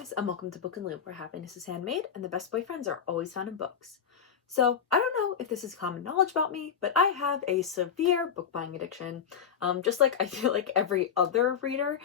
guys, and welcome to Book and Loop, where happiness is handmade and the best boyfriends are always found in books. So, I don't know if this is common knowledge about me, but I have a severe book buying addiction. Just like I feel like every other reader,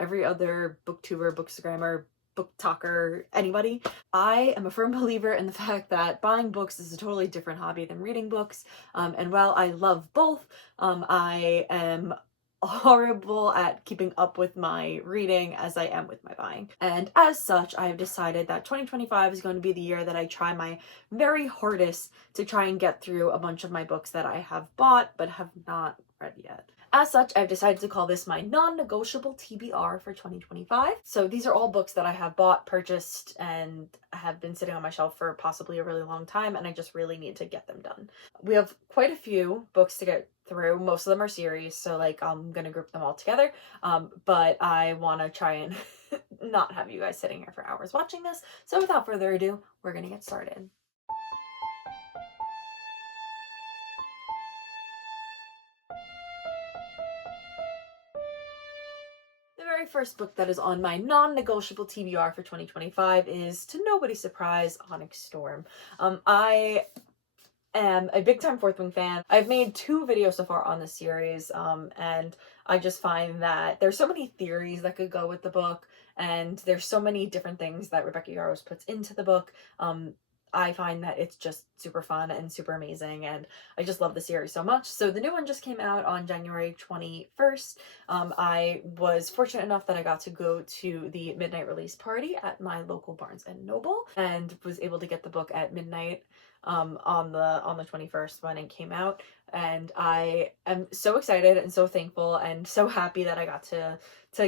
every other booktuber, bookstagrammer, book talker, anybody. I am a firm believer in the fact that buying books is a totally different hobby than reading books. And while I love both, I am horrible at keeping up with my reading as I am with my buying. And as such, I have decided that 2025 is going to be the year that I try my very hardest to try and get through a bunch of my books that I have bought but have not read yet. As such, I've decided to call this my non-negotiable TBR for 2025. So these are all books that I have bought, purchased, and have been sitting on my shelf for possibly a really long time, and I just really need to get them done. We have quite a few books to get through. Most of them are series, so like I'm gonna group them all together. But I want to try and not have you guys sitting here for hours watching this. So without further ado, we're gonna get started. The very first book that is on my non-negotiable TBR for 2025 is, to nobody's surprise, Onyx Storm. I am a big time Fourth Wing fan. I've made 2 videos so far on this series, and I just find that there's so many theories that could go with the book, and there's so many different things that Rebecca Yarros puts into the book. I find that it's just super fun and super amazing, and I just love the series so much. So the new one just came out on January 21st. I was fortunate enough that I got to go to the midnight release party at my local Barnes & Noble and was able to get the book at midnight on the 21st when it came out, and I am so excited and so thankful and so happy that I got to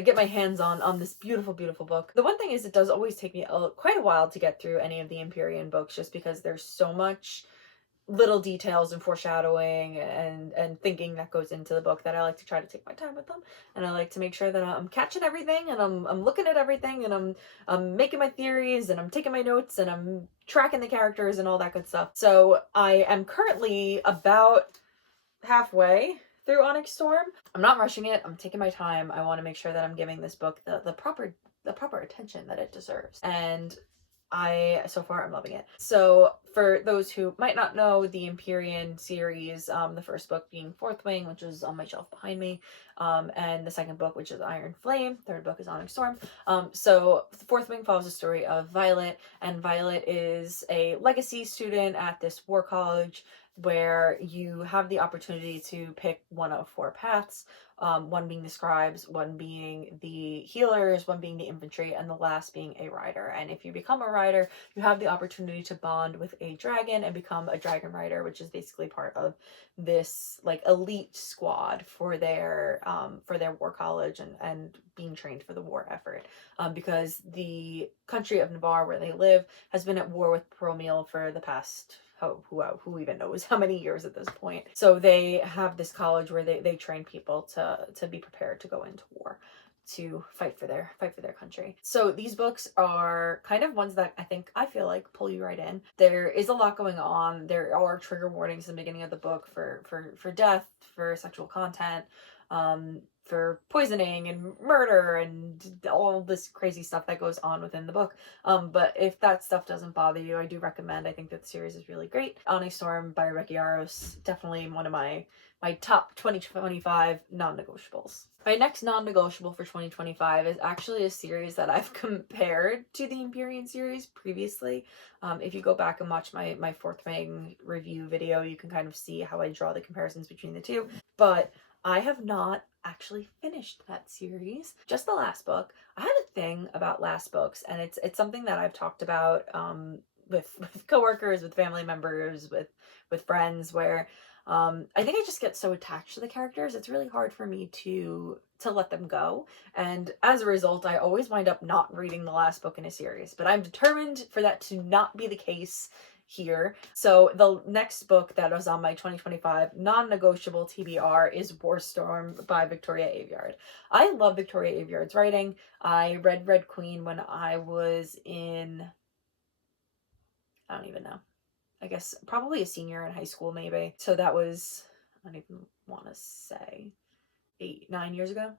get my hands on this beautiful book. The one thing is, it does always take me quite a while to get through any of the Empyrean books, just because there's so much little details and foreshadowing and thinking that goes into the book that I like to try to take my time with them, and I like to make sure that I'm catching everything, and I'm looking at everything, and I'm making my theories, and I'm taking my notes, and I'm tracking the characters and all that good stuff. So I am currently about halfway through Onyx Storm. I'm not rushing it. I'm taking my time. I want to make sure that I'm giving this book the proper attention that it deserves. And so far I'm loving it. So for those who might not know, the Empyrean series, the first book being Fourth Wing, which is on my shelf behind me, and the second book, which is Iron Flame, third book is Onyx Storm. So the Fourth Wing follows the story of Violet, and Violet is a legacy student at this war college where you have the opportunity to pick one of 4 paths, one being the scribes, one being the healers, one being the infantry, and the last being a rider. And if you become a rider, you have the opportunity to bond with a dragon and become a dragon rider, which is basically part of this like elite squad for their war college and being trained for the war effort, because the country of Navarre, where they live, has been at war with Promiel for the past who even knows how many years at this point. So they have this college where they train people to be prepared to go into war, to fight for their country. So these books are kind of ones that I feel like pull you right in. There is a lot going on. There are trigger warnings in the beginning of the book for death, for sexual content, for poisoning and murder and all this crazy stuff that goes on within the book. But if that stuff doesn't bother you, I do recommend. I think that the series is really great. Onyx Storm by Rebecca Yarros, definitely one of my top 2025 non-negotiables. My next non-negotiable for 2025 is actually a series that I've compared to the Empyrean series previously. If you go back and watch my Fourth Wing review video, you can kind of see how I draw the comparisons between the two. But I have not actually finished that series. Just the last book. I have a thing about last books, and it's something that I've talked about with coworkers, with family members, with friends, where I think I just get so attached to the characters. It's really hard for me to let them go, and as a result, I always wind up not reading the last book in a series. But I'm determined for that to not be the case here. So the next book that was on my 2025 non-negotiable TBR is Warstorm by Victoria Aveyard. I love Victoria Aveyard's writing. I read Red Queen when I was in, I don't even know, I guess probably a senior in high school, maybe. So that was, I don't even want to say, 9 years ago.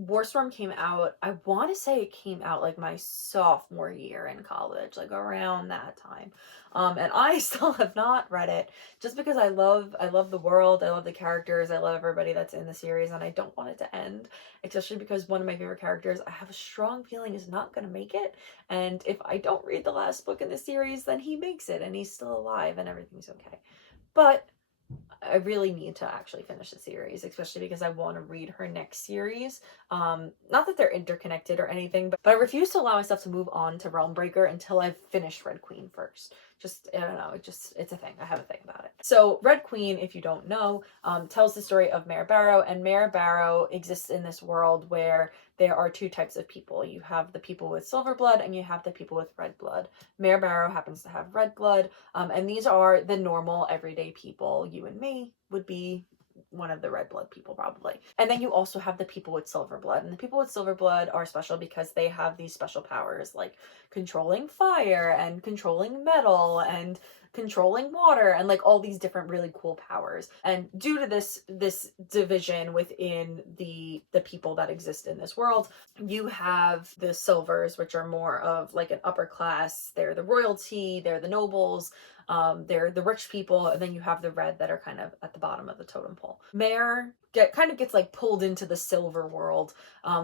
Warstorm came out, I want to say it came out like my sophomore year in college, like around that time. And I still have not read it, just because I love the world, I love the characters, I love everybody that's in the series, and I don't want it to end, especially because one of my favorite characters, I have a strong feeling, is not gonna make it. And if I don't read the last book in the series, then he makes it and he's still alive and everything's okay. But I really need to actually finish the series, especially because I want to read her next series. Not that they're interconnected or anything, but I refuse to allow myself to move on to Realmbreaker until I've finished Red Queen first. Just, I don't know, it's a thing. I have a thing about it. So Red Queen, if you don't know, tells the story of Mare Barrow, and Mare Barrow exists in this world where there are two types of people. You have the people with silver blood and you have the people with red blood. Mare Barrow happens to have red blood, and these are the normal everyday people. You and me would be one of the red blood people probably. And then you also have the people with silver blood, and the people with silver blood are special because they have these special powers like controlling fire and controlling metal and controlling water and like all these different really cool powers. And due to this division within the people that exist in this world, you have the silvers, which are more of like an upper class. They're the royalty, they're the nobles, they're the rich people, and then you have the red that are kind of at the bottom of the totem pole. Mare kind of gets like pulled into the silver world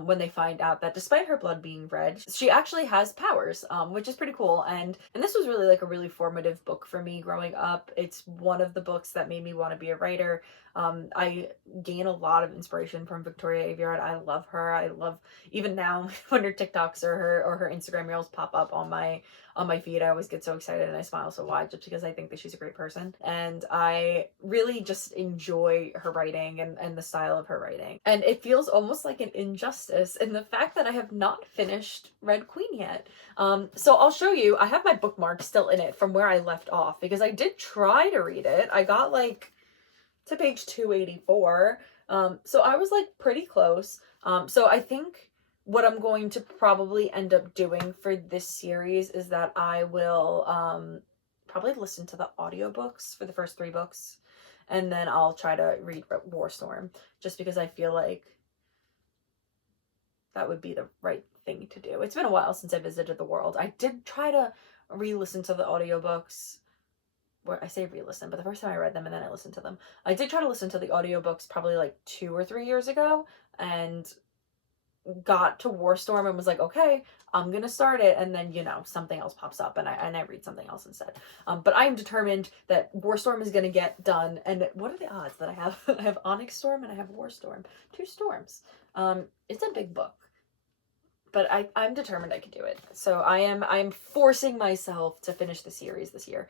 when they find out that despite her blood being red, she actually has powers, which is pretty cool. And this was really like a really formative book for me growing up. It's one of the books that made me want to be a writer. I gain a lot of inspiration from Victoria Aveyard. I love her. I love, even now when her TikToks or her Instagram reels pop up on my feed, I always get so excited and I smile so wide just because I think that she's a great person. And I really just enjoy her writing and the style of her writing. And it feels almost like an injustice in the fact that I have not finished Red Queen yet. So I'll show you. I have my bookmark still in it from where I left off because I did try to read it. I got like to page 284. So I was like pretty close. So I think what I'm going to probably end up doing for this series is that I will probably listen to the audiobooks for the first 3 books, and then I'll try to read Warstorm, just because I feel like that would be the right thing to do. It's been a while since I visited the world. I did try to re-listen to the audiobooks. Where I say re-listen, but the first time I read them and then I listened to them. I did try to listen to the audiobooks probably like 2 or 3 years ago, and got to Warstorm and was like, okay, I'm gonna start it, and then, you know, something else pops up and I read something else instead. But I'm determined that Warstorm is gonna get done. And what are the odds that I have I have Onyx Storm and I have Warstorm, 2 storms. It's a big book, but I'm determined I can do it. So I'm forcing myself to finish the series this year.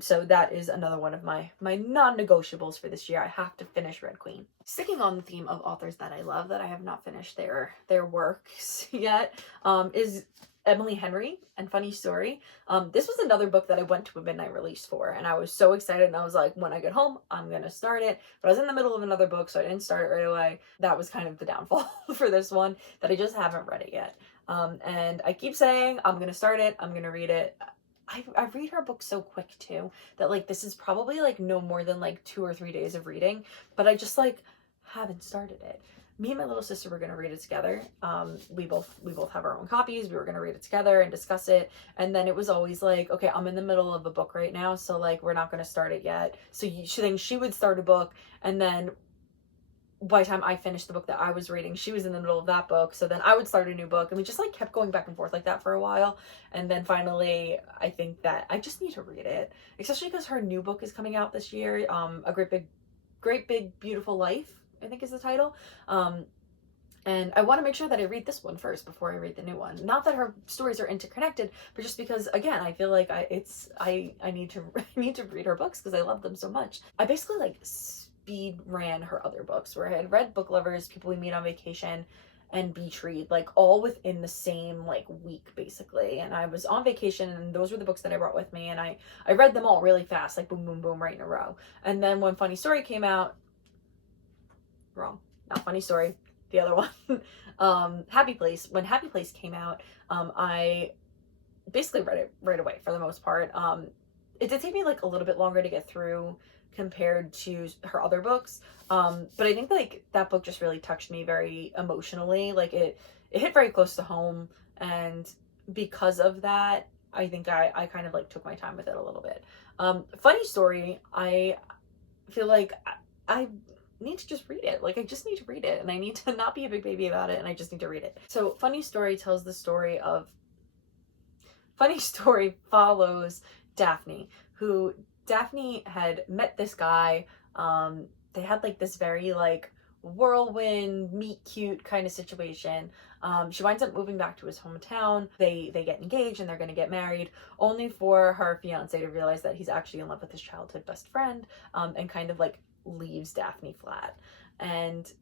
So that is another one of my non-negotiables for this year. I have to finish Red Queen. Sticking on the theme of authors that I love that I have not finished their works yet, is Emily Henry and Funny Story. This was another book that I went to a midnight release for, and I was so excited, and I was like, when I get home, I'm gonna start it. But I was in the middle of another book, so I didn't start it right away. That was kind of the downfall for this one, that I just haven't read it yet. And I keep saying, I'm gonna start it, I'm gonna read it. I read her book so quick too, that like this is probably like no more than like 2 or 3 days of reading, but I just like haven't started it. Me and my little sister were gonna read it together. We both have our own copies. We were gonna read it together and discuss it. And then it was always like, okay, I'm in the middle of a book right now, so like we're not gonna start it yet. So she would start a book, and then by the time I finished the book that I was reading, she was in the middle of that book. So then I would start a new book, and we just like kept going back and forth like that for a while. And then finally, I think that I just need to read it, especially because her new book is coming out this year. A Great Big Beautiful Life, I think is the title. And I want to make sure that I read this one first before I read the new one. Not that her stories are interconnected, but just because, again, I feel like I need to read her books because I love them so much. I basically like speed ran her other books, where I had read Book Lovers, People We Meet on Vacation, and Beach Read, like all within the same like week basically. And I was on vacation, and those were the books that I brought with me, and I read them all really fast, like boom boom boom right in a row. And then when Funny Story came out, wrong, not Funny Story, the other one, Happy Place. When Happy Place came out, I basically read it right away for the most part. it did take me like a little bit longer to get through compared to her other books. But I think like that book just really touched me very emotionally. Like it hit very close to home, and because of that, I think I kind of like took my time with it a little bit. Funny story, I feel like I need to just read it. Like I just need to read it, and I need to not be a big baby about it, and I just need to read it. So Funny Story tells the story of Funny Story follows Daphne, who Daphne had met this guy. They had like this very like whirlwind meet cute kind of situation. She winds up moving back to his hometown. They get engaged and they're gonna get married, only for her fiance to realize that he's actually in love with his childhood best friend, and kind of like leaves Daphne flat. And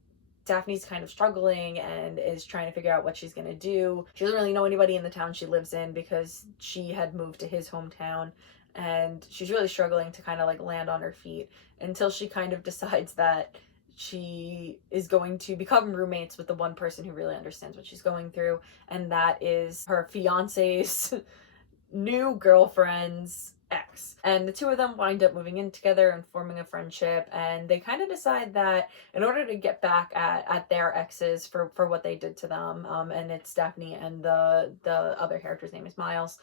Daphne's kind of struggling and is trying to figure out what she's going to do. She doesn't really know anybody in the town she lives in because she had moved to his hometown, and she's really struggling to kind of like land on her feet until she kind of decides that she is going to become roommates with the one person who really understands what she's going through, and that is her fiance's new girlfriend's ex. And the two of them wind up moving in together and forming a friendship, and they kind of decide that in order to get back at their exes for what they did to them, and it's Daphne and the other character's name is Miles,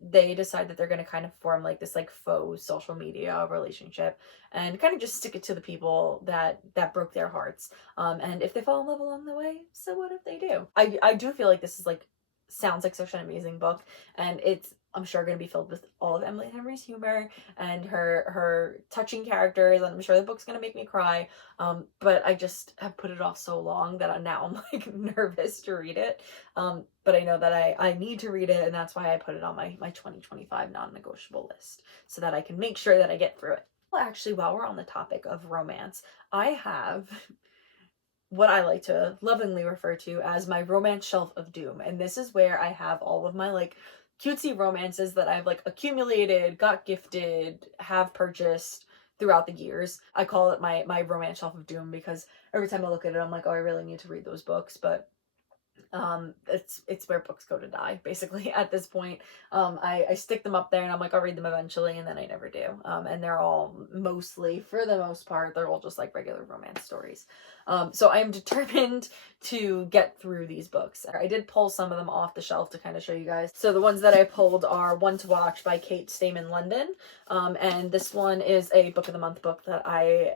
they decide that they're going to kind of form like this like faux social media relationship and kind of just stick it to the people that broke their hearts, and if they fall in love along the way, so what if they do. I do feel like this is like sounds like such an amazing book, and it's I'm sure going to be filled with all of Emily Henry's humor and her touching characters, and I'm sure the book's going to make me cry, but I just have put it off so long that I'm like nervous to read it, but I know that I need to read it, and that's why I put it on my 2025 non-negotiable list, so that I can make sure that I get through it. Well, actually, while we're on the topic of romance, I have what I like to lovingly refer to as my romance shelf of doom. And this is where I have all of my like cutesy romances that I've like accumulated, got gifted, have purchased throughout the years. I call it my romance shelf of doom because every time I look at it, I'm like, oh, I really need to read those books. But it's where books go to die basically at this point. I stick them up there and I'm like, I'll read them eventually, and then I never do. And they're all mostly, for the most part, they're all just like regular romance stories. So I am determined to get through these books. I did pull some of them off the shelf to kind of show you guys. So the ones that I pulled are One to Watch by Kate Stayman London, and this one is a book of the month book that I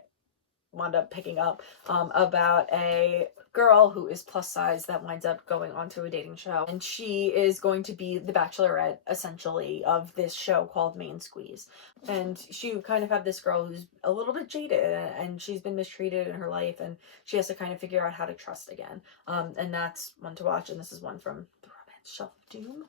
wound up picking up, about a girl who is plus size that winds up going onto a dating show, and she is going to be the bachelorette essentially of this show called Main Squeeze. And she kind of have this girl who's a little bit jaded, and she's been mistreated in her life, and she has to kind of figure out how to trust again, and that's One to Watch, and this is one from the romance shelf of doom.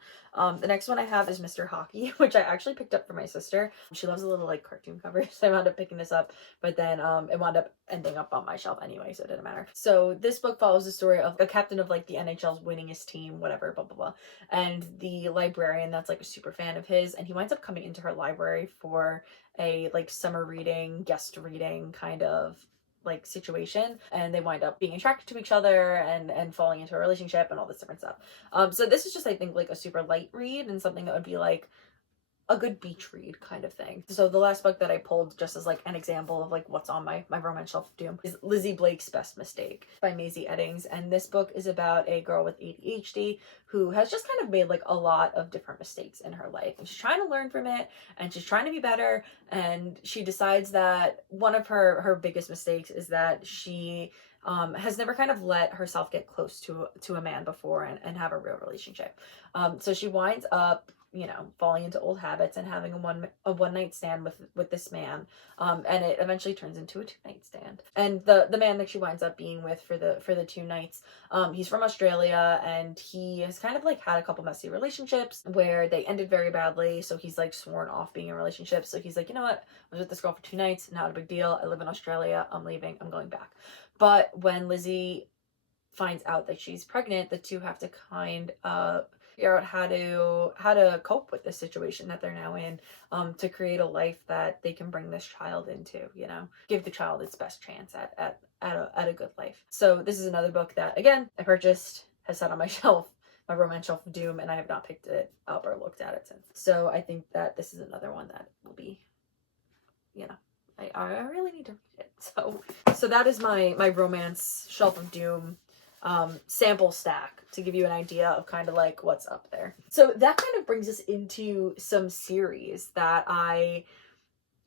The next one I have is Mr. Hockey, which I actually picked up for my sister. She loves a little like cartoon covers, so I wound up picking this up, but then it wound up ending up on my shelf anyway, so it didn't matter. So this book follows the story of a captain of like the NHL's winningest team, whatever, blah blah blah, and the librarian that's like a super fan of his, and he winds up coming into her library for a like summer reading, guest reading kind of like situation, and they wind up being attracted to each other and falling into a relationship and all this different stuff. So this is just, I think, like a super light read and something that would be like a good beach read kind of thing. So the last book that I pulled just as like an example of like what's on my romance shelf of doom is Lizzie Blake's Best Mistake by Maisie Eddings, and this book is about a girl with ADHD who has just kind of made like a lot of different mistakes in her life, and she's trying to learn from it, and she's trying to be better, and she decides that one of her biggest mistakes is that she has never kind of let herself get close to a man before and have a real relationship. So she winds up, you know, falling into old habits and having a one night stand with this man, and it eventually turns into a 2-night stand. And the man that she winds up being with for the 2 nights, he's from Australia, and he has kind of like had a couple messy relationships where they ended very badly, so he's like sworn off being in relationships. So he's like, you know what, I was with this girl for 2 nights, not a big deal, I live in Australia, I'm leaving, I'm going back. But when Lizzie finds out that she's pregnant, the two have to kind of figure out how to cope with the situation that they're now in, to create a life that they can bring this child into, you know, give the child its best chance at a good life. So this is another book that, again, I purchased, has sat on my shelf my romance shelf of doom, and I have not picked it up or looked at it since. So I think that this is another one that will be, you know, I really need to read it. So that is my romance shelf of doom sample stack to give you an idea of kind of like what's up there. So that kind of brings us into some series that I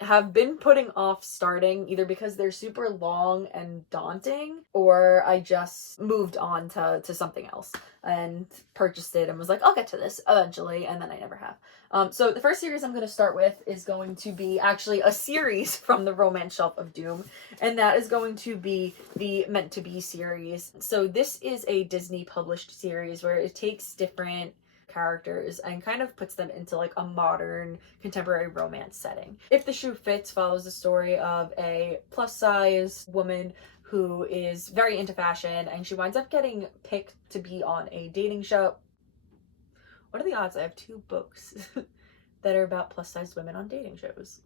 have been putting off starting, either because they're super long and daunting, or I just moved on to something else and purchased it and was like, I'll get to this eventually, and then I never have. So the first series I'm going to start with is going to be actually a series from the romance shelf of doom, and that is going to be the Meant to Be series. So this is a Disney published series where it takes different characters and kind of puts them into like a modern contemporary romance setting. If the Shoe Fits follows the story of a plus size woman who is very into fashion, and she winds up getting picked to be on a dating show. What are the odds I have 2 books that are about plus size women on dating shows?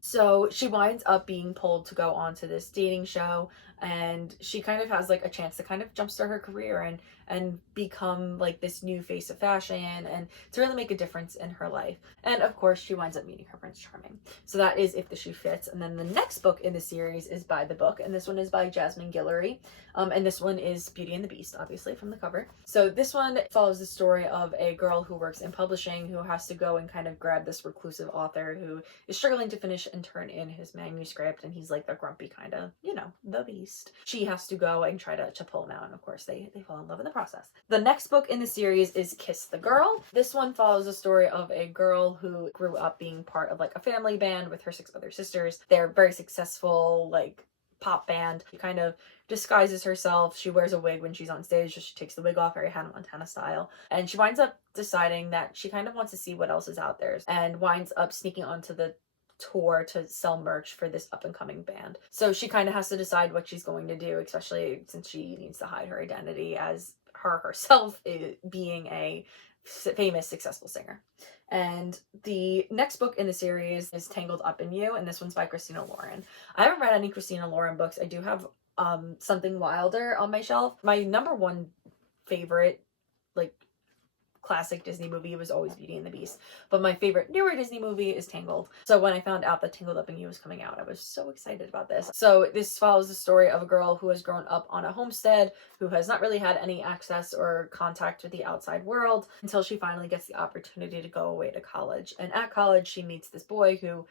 So she winds up being pulled to go on to this dating show, and she kind of has like a chance to kind of jumpstart her career and become like this new face of fashion and to really make a difference in her life. And of course she winds up meeting her Prince Charming. So that is If the Shoe Fits. And then the next book in the series is By the Book, and this one is by Jasmine Guillory. And this one is Beauty and the Beast, obviously, from the cover. So this one follows the story of a girl who works in publishing who has to go and kind of grab this reclusive author who is struggling to finish and turn in his manuscript, and he's like the grumpy kind of, you know, the beast. She has to go and try to pull him out, and of course they fall in love in the process. The next book in the series is Kiss the Girl. This one follows the story of a girl who grew up being part of like a family band with her 6 other sisters. They're very successful, like pop band. She kind of disguises herself. She wears a wig when she's on stage, so she takes the wig off, very Hannah Montana style. And she winds up deciding that she kind of wants to see what else is out there, and winds up sneaking onto the tour to sell merch for this up and coming band. So she kind of has to decide what she's going to do, especially since she needs to hide her identity as herself being a famous, successful singer. And the next book in the series is Tangled Up in You, and this one's by Christina Lauren. I haven't read any Christina Lauren books. I do have Something Wilder on my shelf. My number one favorite, like, classic Disney movie was always Beauty and the Beast, but my favorite newer Disney movie is Tangled. So when I found out that Tangled Up in You was coming out, I was so excited about this. So this follows the story of a girl who has grown up on a homestead, who has not really had any access or contact with the outside world until she finally gets the opportunity to go away to college. And at college she meets this boy who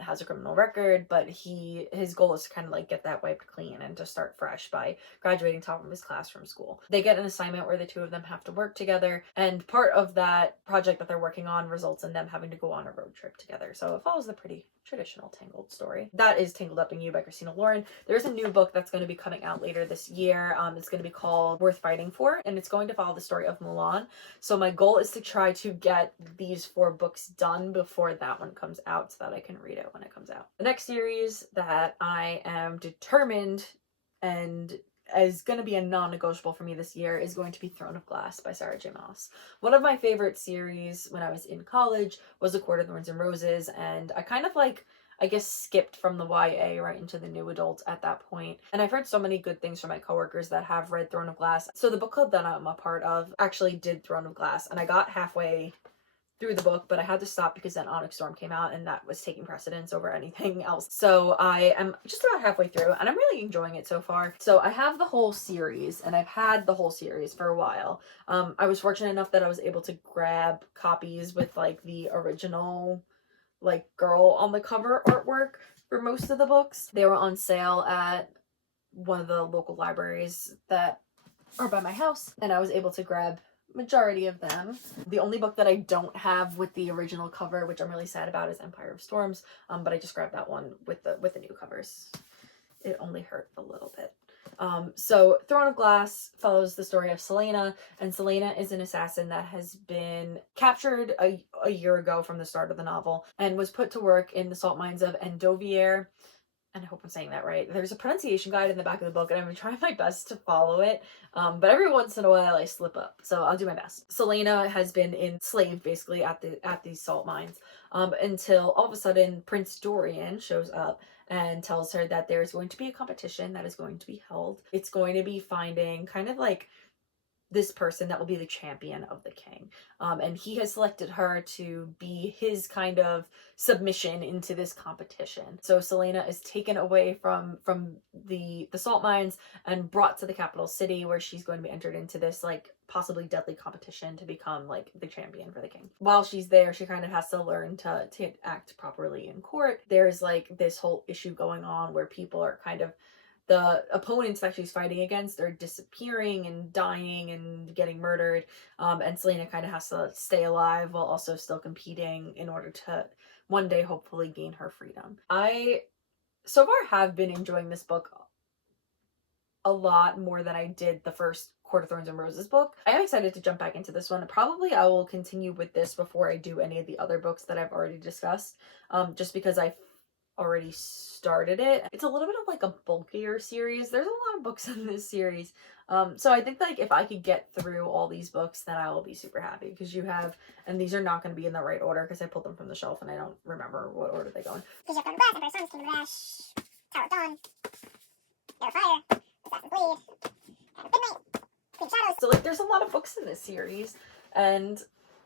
has a criminal record, but his goal is to kind of like get that wiped clean and to start fresh by graduating top of his class from school. They get an assignment where the 2 of them have to work together, and part of that project that they're working on results in them having to go on a road trip together. So it follows the pretty traditional Tangled story. That is Tangled Up in You by Christina Lauren. There's a new book that's going to be coming out later this year. It's going to be called Worth Fighting For, and it's going to follow the story of Mulan. So my goal is to try to get these 4 books done before that one comes out so that I can read it when it comes out. The next series that I am determined and is going to be a non-negotiable for me this year is going to be Throne of Glass by Sarah J. Maas. One of my favorite series when I was in college was A Court of Thorns and Roses, and I kind of like, I guess, skipped from the YA right into the new adult at that point. And I've heard so many good things from my coworkers that have read Throne of Glass. So the book club that I'm a part of actually did Throne of Glass, and I got halfway through the book, but I had to stop because then Onyx Storm came out, and that was taking precedence over anything else. So I am just about halfway through, and I'm really enjoying it so far. So I have the whole series, and I've had the whole series for a while. I was fortunate enough that I was able to grab copies with like the original like girl on the cover artwork for most of the books. They were on sale at one of the local libraries that are by my house, and I was able to grab majority of them. The only book that I don't have with the original cover, which I'm really sad about, is Empire of Storms, but I just grabbed that one with the new covers. It only hurt a little bit. So Throne of Glass follows the story of Selena, and Selena is an assassin that has been captured a year ago from the start of the novel and was put to work in the salt mines of Endovier. And I hope I'm saying that right. There's a pronunciation guide in the back of the book, and I'm trying my best to follow it. But every once in a while I slip up, so I'll do my best. Selena has been enslaved basically at these salt mines until all of a sudden Prince Dorian shows up and tells her that there's going to be a competition that is going to be held. It's going to be finding kind of like this person that will be the champion of the king. And he has selected her to be his kind of submission into this competition. So Selena is taken away from the salt mines and brought to the capital city, where she's going to be entered into this like possibly deadly competition to become like the champion for the king. While she's there, she kind of has to learn to act properly in court. There's like this whole issue going on where people are kind of, the opponents that she's fighting against are disappearing and dying and getting murdered. And Selena kind of has to stay alive while also still competing in order to one day hopefully gain her freedom. I so far have been enjoying this book a lot more than I did the first Court of Thorns and Roses book. I am excited to jump back into this one. Probably I will continue with this before I do any of the other books that I've already discussed, just because I've already started it. It's a little bit of like a bulkier series. There's a lot of books in this series. So I think like if I could get through all these books, then I will be super happy, because you have, and these are not going to be in the right order because I pulled them from the shelf and I don't remember what order they go in. Because you have Thunder Blast, Empire Sons, Kingdom of Ash, Tower of Dawn, Air of Fire, Assassin's Blade, and Midnight, Queen of Shadows. So like there's a lot of books in this series, and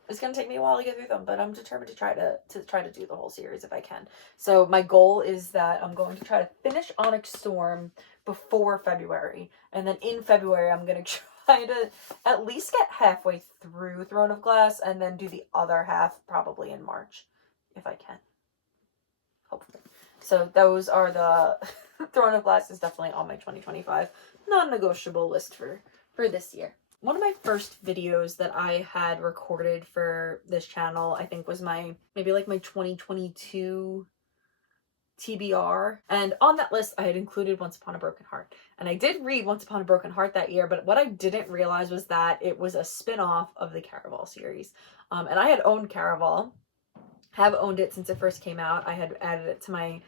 it's gonna take me a while to get through them, but I'm determined to try to do the whole series if I can. So my goal is that I'm going to try to finish Onyx Storm before February, and then in February I'm gonna try to at least get halfway through Throne of Glass, and then do the other half probably in March, if I can. Hopefully. So those are the Throne of Glass is definitely on my 2025 non-negotiable list for this year. One of my first videos that I had recorded for this channel, I think, was maybe my 2022 TBR. And on that list, I had included Once Upon a Broken Heart. And I did read Once Upon a Broken Heart that year, but what I didn't realize was that it was a spin-off of the Caraval series. And I had owned Caraval. Have owned it since it first came out. I had added it to my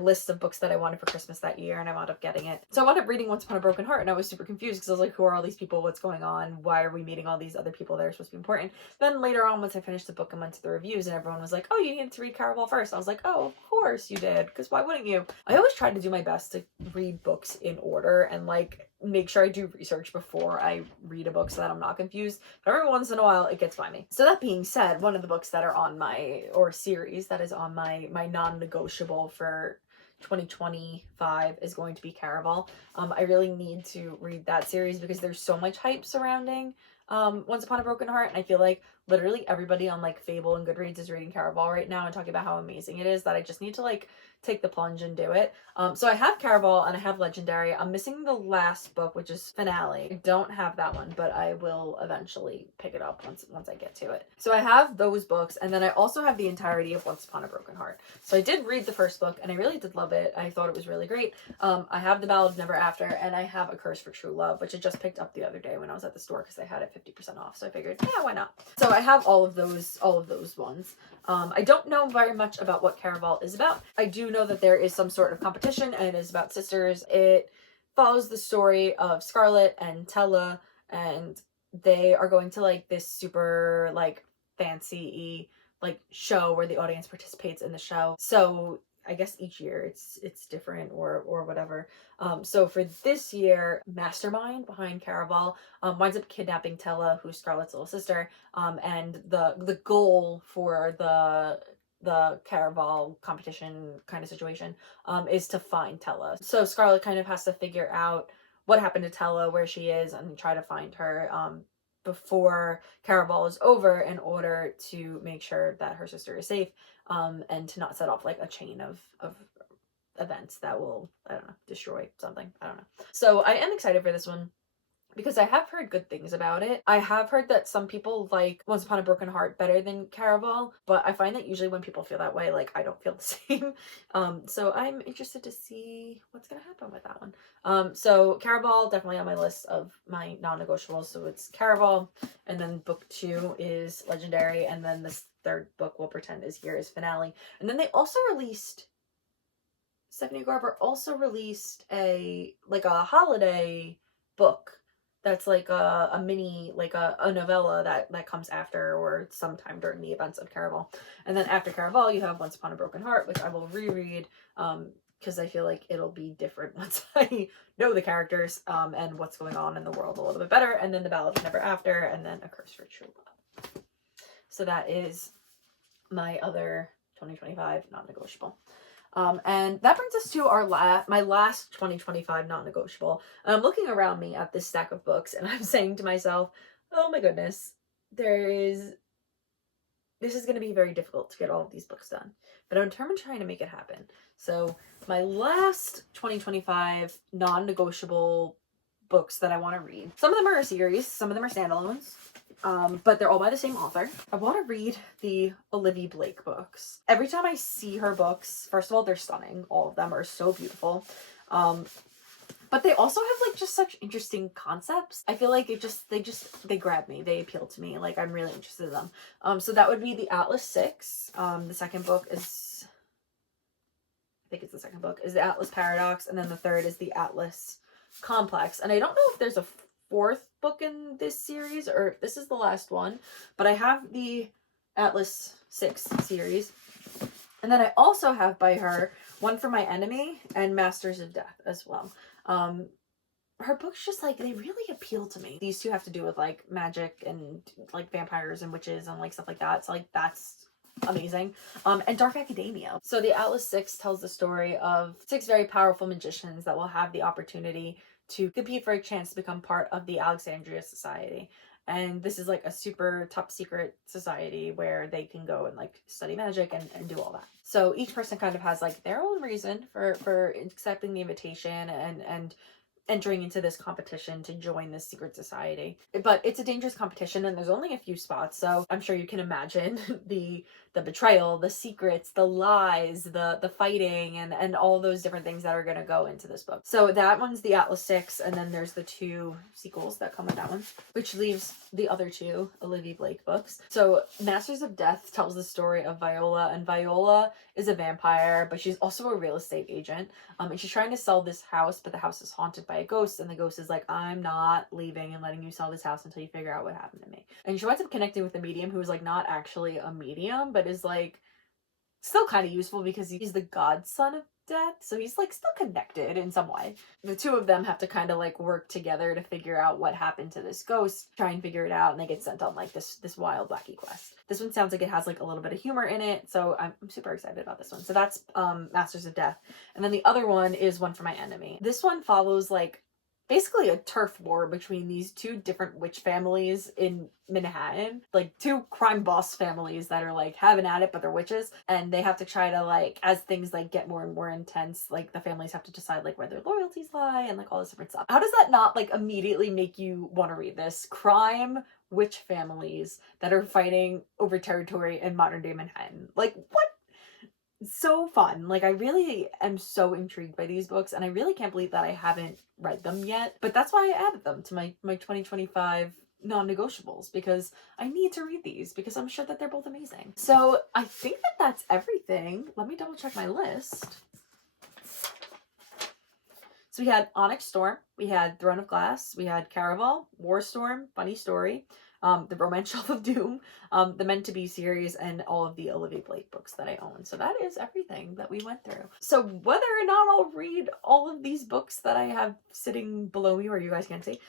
list of books that I wanted for Christmas that year, and I wound up getting it. So I wound up reading Once Upon a Broken Heart, and I was super confused because I was like, who are all these people? What's going on? Why are we meeting all these other people that are supposed to be important? Then later on, once I finished the book and went to the reviews, and everyone was like, oh, you needed to read Caraval first. I was like, oh, of course you did, because why wouldn't you? I always try to do my best to read books in order and like make sure I do research before I read a book so that I'm not confused. But every once in a while, it gets by me. So that being said, one of the books that are on series that is on my non-negotiable for 2025 is going to be Caraval. I really need to read that series because there's so much hype surrounding Once Upon a Broken Heart, and I feel like literally everybody on like Fable and Goodreads is reading Caraval right now and talking about how amazing it is, that I just need to like take the plunge and do it. So I have Caraval and I have Legendary. I'm missing the last book, which is Finale. I don't have that one, but I will eventually pick it up once I get to it. So I have those books, and then I also have the entirety of Once Upon a Broken Heart. So I did read the first book and I really did love it. I thought it was really great. I have The Ballad of Never After, and I have A Curse for True Love, which I just picked up the other day when I was at the store because they had it 50% off. So I figured, yeah, why not? So I have all of those ones. I don't know very much about what Caraval is about. I do know that there is some sort of competition, and it is about sisters. It follows the story of Scarlet and Tella, and they are going to like this super like fancy like show where the audience participates in the show. So I guess each year it's different or whatever. So for this year, Mastermind behind Caraval winds up kidnapping Tella, who's Scarlett's little sister, and the goal for the Caraval competition kind of situation is to find Tella. So Scarlett kind of has to figure out what happened to Tella, where she is, and try to find her before Caraval is over in order to make sure that her sister is safe, and to not set off like a chain of events that will, I don't know, destroy something. I don't know. So I am excited for this one because I have heard good things about it. I have heard that some people like Once Upon a Broken Heart better than Caraval, but I find that usually when people feel that way, like I don't feel the same. So I'm interested to see what's gonna happen with that one. So Caraval, definitely on my list of my non-negotiables. So it's Caraval, and then book 2 is Legendary, and then this third book we'll pretend is Finale. And then they also released, Stephanie Garber also released a holiday book that's like a mini, like a novella that comes after or sometime during the events of Caraval. And then after Caraval, you have Once Upon a Broken Heart, which I will reread. because I feel like it'll be different once I know the characters and what's going on in the world a little bit better. And then The Ballad of Never After, and then A Curse for True Love. So that is my other 2025 non-negotiable. And that brings us to our my last 2025 non-negotiable. And I'm looking around me at this stack of books, and I'm saying to myself, oh my goodness, this is going to be very difficult to get all of these books done. But I'm determined trying to make it happen. So my last 2025 non-negotiable books that I want to read. Some of them are a series, some of them are standalones. But they're all by the same author. I want to read the Olivia Blake books. Every time I see her books, first of all, they're stunning. All of them are so beautiful. But they also have like just such interesting concepts. I feel like they grab me. They appeal to me. Like I'm really interested in them. So that would be the Atlas 6. The second book is, I think it's the second book, is the Atlas Paradox. And then the third is the Atlas Complex. And I don't know if there's a fourth book in this series or if this is the last one, but I have the Atlas 6 series. And then I also have by her One for My Enemy and Masters of Death as well. Her books just like, they really appeal to me. These two have to do with like magic and like vampires and witches and like stuff like that. So like that's amazing. And dark academia. So the Atlas 6 tells the story of 6 very powerful magicians that will have the opportunity to compete for a chance to become part of the Alexandria Society. And this is like a super top secret society where they can go and like study magic and do all that. So each person kind of has like their own reason for accepting the invitation and entering into this competition to join this secret society. But it's a dangerous competition and there's only a few spots. So I'm sure you can imagine the betrayal, the secrets, the lies, the fighting, and all those different things that are going to go into this book. So that one's the Atlas 6, and then there's the 2 sequels that come with that one, which leaves the other 2 Olivia Blake books. So Masters of Death tells the story of Viola, and Viola is a vampire, but she's also a real estate agent. And she's trying to sell this house, but the house is haunted by a ghost, and the ghost is like, I'm not leaving and letting you sell this house until you figure out what happened to me. And she winds up connecting with a medium who is like not actually a medium, but is like still kind of useful because he's the godson of death, so he's like still connected in some way. The 2 of them have to kind of like work together to figure out what happened to this ghost, try and figure it out, and they get sent on like this wild wacky quest. This one sounds like it has like a little bit of humor in it, so I'm super excited about this one. So that's Masters of Death. And then the other one is One for My Enemy. This one follows like basically a turf war between these 2 different witch families in Manhattan, like 2 crime boss families that are like having at it, but they're witches, and they have to try to like, as things like get more and more intense, like the families have to decide like where their loyalties lie and like all this different stuff. How does that not like immediately make you want to read this? Crime witch families that are fighting over territory in modern day Manhattan. Like what? So fun. Like I really am so intrigued by these books, and I really can't believe that I haven't read them yet, but that's why I added them to my 2025 non-negotiables, because I need to read these because I'm sure that they're both amazing. So I think that that's everything. Let me double check my list. So we had Onyx Storm, we had Throne of Glass, we had Caraval, War Storm, Funny Story, the Romance Shelf of Doom, the Meant to Be series, and all of the Olivia Blake books that I own. So that is everything that we went through. So whether or not I'll read all of these books that I have sitting below me where you guys can't see,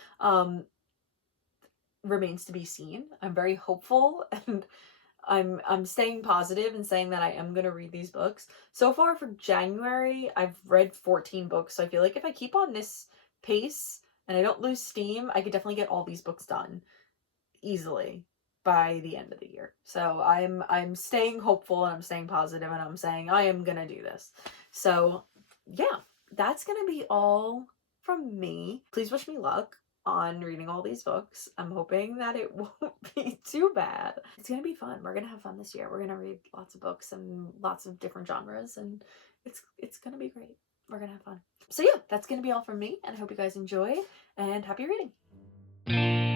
remains to be seen. I'm very hopeful, and I'm staying positive and saying that I am going to read these books. So far for January, I've read 14 books. So I feel like if I keep on this pace and I don't lose steam, I could definitely get all these books done easily by the end of the year. So I'm staying hopeful and I'm staying positive and I'm saying I am going to do this. So yeah, that's going to be all from me. Please wish me luck on reading all these books. I'm hoping that it won't be too bad. It's gonna be fun. We're gonna have fun this year. We're gonna read lots of books and lots of different genres, and it's gonna be great. We're gonna have fun. So yeah, that's gonna be all from me, and I hope you guys enjoy, and happy reading.